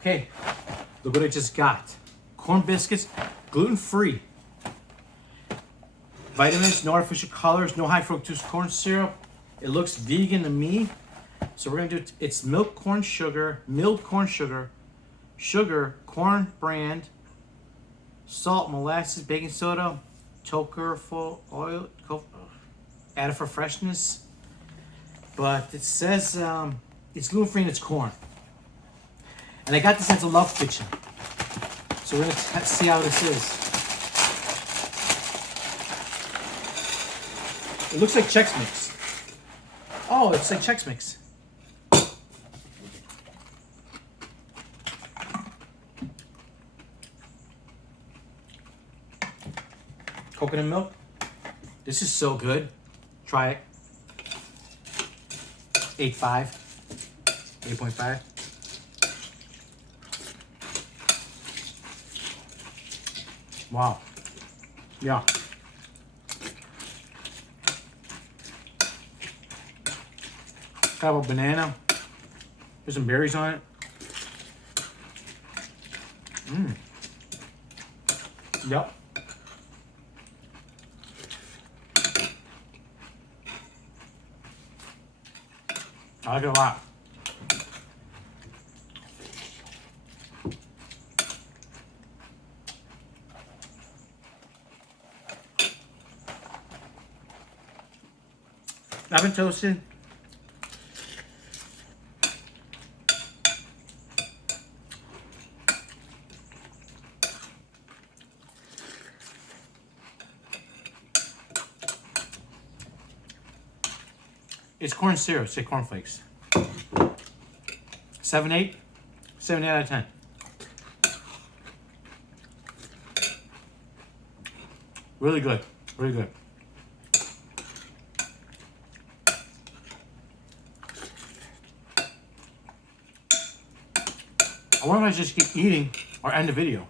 Okay, look what I just got. Corn biscuits, gluten-free. Vitamins, no artificial colors, no high fructose corn syrup. It looks vegan to me. So we're gonna do, it's milk corn sugar, milled corn sugar, sugar, corn brand, salt, molasses, baking soda, tocopherol oil, added for freshness. But it says it's gluten-free and it's corn. And I got this at the Love Kitchen. So we're gonna see how this is. It looks like Chex Mix. Oh, it's like Chex Mix. Coconut milk. This is so good. Try it. 8.5. 8.5. Wow. Yeah. Have a banana. There's some berries on it. Mmm. Yep. I like it a lot. I've been toasted. It's corn syrup, say cornflakes. 7.8, 7 out of 10. Really good, really good. I wonder if I just keep eating or end the video.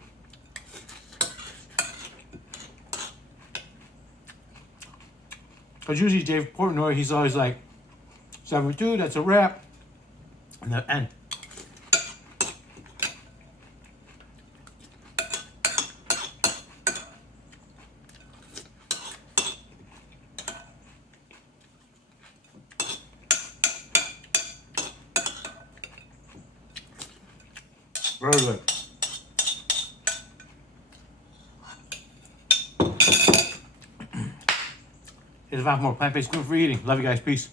Because usually Dave Portnoy, he's always like, 7.2, that's a wrap. And the end. Very good. Here's 5 more plant-based gluten-free eating. Love you guys. Peace.